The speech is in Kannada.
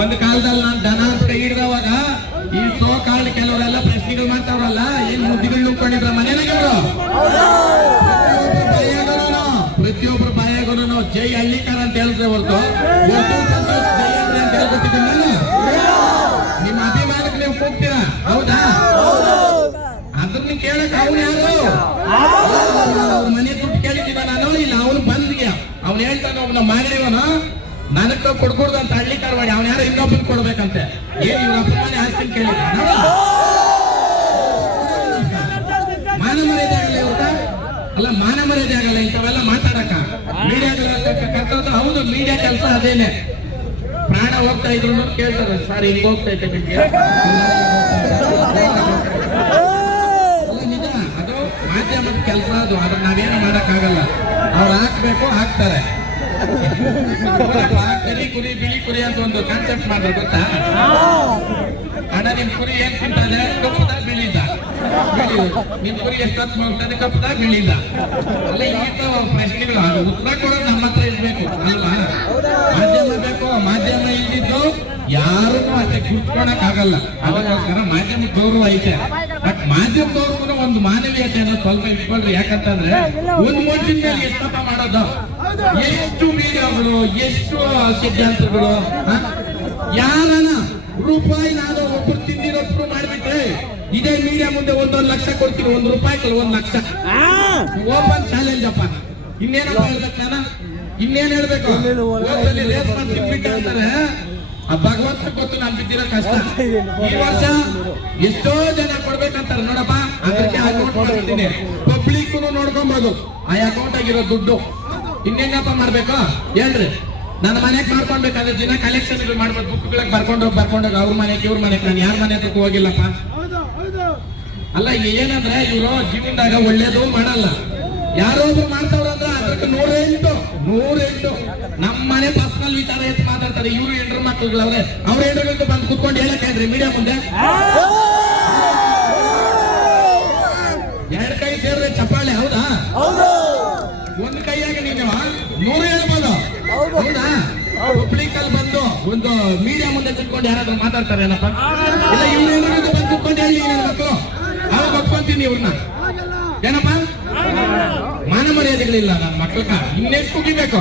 ಒಂದ್ ಕಾಲದಲ್ಲಿ ನಾನು ದನ ಅಂತ ಹಿಡಿದವಾಗ ಈ ಸೋ ಕಾಲ್ಡ್ ಕೆಲವರೆಲ್ಲ ಪ್ರಶ್ನೆಗಳು ಮಾಡ್ತಾವ್ರಲ್ಲ, ಏನ್ ಮುದ್ದಿಗಳು ನುಡ್ಕೊಂಡಿದ್ರ ಮನೆನಾಗಿದ್ರು ಪ್ರತಿಯೊಬ್ರು ಬಾಯಾಗನು ಜೈ ಹಳ್ಳಿಕಾರ ಅಂತ ಹೇಳಿದ್ರೆ ಹೊರತು ಅಂತ ಹೇಳ್ಕೊಟ್ಟಿದ್ದೀನಿ ನಾನು. ನಿಮ್ಮ ಅಭಿಮಾನಕ್ಕೆ ನೀವು ಕೂಗ್ತೀರಾ? ಹೌದಾ? ಅದನ್ನ ಕೇಳಕ್ ಅವ್ನು ಯಾರು? ಮನೆ ದುಡ್ಡು ಕೇಳಿದ್ದೀನ ನಾನು ಇಲ್ಲ ಅವನು ಬಂದ್ಗೆ. ಅವ್ನು ಹೇಳ್ತಾನೆ ಅವ್ನ ಮಾಡಿದವನು ನನಗ್ ಕೊಡ್ಕೊಡ್ದು ಅಂತ ಹಳ್ಳಿ ಕಾರವಾಡಿ ಅವ್ನ ಯಾರೋ ಇನ್ನೊಬ್ಬನ್ ಕೊಡ್ಬೇಕಂತೆ. ಏನ್ ಇವ್ರ ಅಪ್ಪ ಮನೆ ಆಸ್ತಿನ ಕೇಳಿದ ಮಾನ ಮರ್ಯಾದೆ ಆಗಲ್ಲ ಇವ್ರ ಅಲ್ಲ ಮಾನ ಮರ್ಯಾದೆ ಆಗಲ್ಲ ಇಂಥವೆಲ್ಲ ಮಾತಾಡಕ ಮೀಡಿಯಾ ಕರ್ತವ್ಯ ಹೌದು ಮೀಡಿಯಾ ಕೆಲಸ ಅದೇನೆ. ಪ್ರಾಣ ಹೋಗ್ತಾ ಇದ್ರು ಕೇಳ್ತಾರೆ. ಸರ್ ಹಿಂಗ್ ಹೋಗ್ತಾ ಇದ್ದೆ ನಿಜ ಅದು ಮಾಧ್ಯಮದ ಕೆಲಸ ಅದು. ಅದನ್ನ ನಾವೇನು ಮಾಡಕ್ಕಾಗಲ್ಲ. ಅವ್ರು ಹಾಕ್ಬೇಕು ಹಾಕ್ತಾರೆ. ಕರಿ, ಕುರಿ, ಬಿಳಿ ಕುರಿ ಅಂತ ಒಂದು ಕಾನ್ಸೆಪ್ಟ್ ಮಾಡ್ರಿ ಗೊತ್ತಾ? ಅಣ್ಣ, ನಿಮ್ ಕುರಿ ಏನ್ ತಿಂತಾನೆ ಕಪ್ಪದ, ಬಿಳಿದ? ಬಿಳಿ. ನಿಮ್ ಕುರಿ ಎಷ್ಟೊತ್ತು ಮಾಡ್ತಾನೆ ಕಪ್ಪದ, ಬಿಳಿದ? ಅಲ್ಲ ಈತ ಪ್ರಶ್ನೆಗಳು. ಅದು ಉತ್ತರ ಕೂಡ ನಮ್ಮ ಹತ್ರ ಇರ್ಬೇಕು, ಅಲ್ವಾ? ಮಾಧ್ಯಮ ಬೇಕು, ಮಾಧ್ಯಮ ಇಲ್ದಿದ್ದು ಯಾರು ಅಷ್ಟೇ ಕುತ್ಕೊಳಕ್ ಆಗಲ್ಲ ಅದಕ್ಕೋಸ್ಕರ ಮಾಧ್ಯಮ ಗೌರವ ಐತೆ. ಬಟ್ ಕೂಡ ಒಂದು ಮಾನವೀಯತೆ ಅನ್ನೋದು ಸ್ವಲ್ಪ ಇಟ್ಕೊಳ್ರಿ. ಯಾಕಂತಂದ್ರೆ ಒಂದು ಮೋಟಿನ ಮೇಲೆ ಎಷ್ಟಪ್ಪ ಮಾಡೋದು? ಎಷ್ಟು ಮೀಡಿಯಾಗಳು ಎಷ್ಟು ಸಿದ್ಧಾಂತಗಳು ಯಾರನ ರೂಪಾಯಿ ನಾನು ಒಬ್ರು ತಿಂದಿರೋ ಪ್ರೂವ್ ಮಾಡ್ಬಿಟ್ರೆ ಇದೇ ಮೀಡಿಯಾ ಮುಂದೆ ಒಂದೊಂದು ಲಕ್ಷ ಕೊಡ್ತೀನಿ ಒಂದು ರೂಪಾಯಿ ಕೊಡು ಒಂದು ಲಕ್ಷ. ಓಪನ್ ಚಾಲೆಂಜ್ ಅಪ್ಪ. ಇನ್ನೇನಪ್ಪ ಹೇಳ್ಬೇಕು ನಾನು? ಇನ್ನೇನ್ ಹೇಳ್ಬೇಕು? ಅಂತಾರೆ ಆ ಭಗವಂತ ಗೊತ್ತು ನಾನು ಬಿದ್ದಿರೋ ಕಷ್ಟ. ಈ ವರ್ಷ ಎಷ್ಟೋ ಜನ ಕೊಡ್ಬೇಕಂತಾರೆ ನೋಡಪ್ಪ. ಅದಕ್ಕೆ ಅಕೌಂಟ್ ಮಾಡ್ತೀನಿ ಪಬ್ಲಿಕ್ ನೋಡ್ಕೊಬಹುದು ಆ ಅಕೌಂಟ್ ಆಗಿರೋ ದುಡ್ಡು. ಇನ್ನೇನಪ್ಪ ಮಾಡ್ಬೇಕು? ಹೇಳ್ರಿ. ನನ್ನ ಮನೆಗೆ ಮಾಡ್ಕೊಳ್ಬೇಕಾದ್ರೆ ದಿನ ಕಲೆಕ್ಷನ್ ಮಾಡ್ಬೇಕು ಬುಕ್ಗಳಿಗೆ ಬರ್ಕೊಂಡೋಗಿ ಬರ್ಕೊಂಡೋಗಿ ಅವ್ರ ಮನೆಗೆ ಇವ್ರ ಮನೆಗೆ. ನಾನು ಯಾರ ಮನೆ ಹತ್ರಕ್ಕೂ ಹೋಗಿಲ್ಲಪ್ಪ? ಅಲ್ಲ ಏನಂದ್ರೆ ಇವರು ಜೀವನದಾಗ ಒಳ್ಳೇದು ಮಾಡಲ್ಲ. ಯಾರೋ ಒಬ್ರು ಮಾಡ್ತಾವ್ರ ಅಂದ್ರೆ ಅದಕ್ಕೆ ನೂರೆಂಟು ನೂರೆಂಟು. ನಮ್ಮ ಮನೆ ಪರ್ಸನಲ್ ವಿಚಾರ ಎತ್ತು ಮಾತಾಡ್ತಾರೆ. ಇವ್ರು ಹೆಂಡ್ರ ಮಕ್ಕಳು ಅವ್ರೆ. ಅವ್ರ ಹೆಂಡ್ರಿಗೆ ಬಂದು ಕುತ್ಕೊಂಡು ಹೇಳಕ್ ಹೇಳ್ರಿ ಮೀಡಿಯಾ ಮುಂದೆ. ಎರಡ್ ಕೈ ಸೇರಿದ್ರೆ ಚಪ್ಪಾಳೆ ಹೌದಾ? ಒಂದ್ ಕೈಯಾಗ ನೀವು ನೂರು ಹೇಳ್ಬೋದು. ಹೌದಾ. ಪಬ್ಲಿಕ್ ಅಲ್ಲಿ ಬಂದು ಒಂದು ಮೀಡಿಯಾ ಮುಂದೆ ಕುತ್ಕೊಂಡು ಯಾರಾದ್ರೂ ಮಾತಾಡ್ತಾರೆ ಏನಪ್ಪ? ಇಲ್ಲ ಇವ್ರು ಹೆಂಡ್ರಿಗೆ ಬಂದು ಕುತ್ಕೊಂಡು ಹೇಳಿ ಮಕ್ಕಳು ಅವಾಗ ಒಪ್ಕೊಂತೀನಿ ಇವ್ರನ್ನ. ಏನಪ್ಪ? ಮರ್ಯಾದೆಗಳಿಲ್ಲ ನನ್ನ ಮಕ್ಕಳ ಇನ್ನೆಷ್ಟು ಕುಗಿಬೇಕು?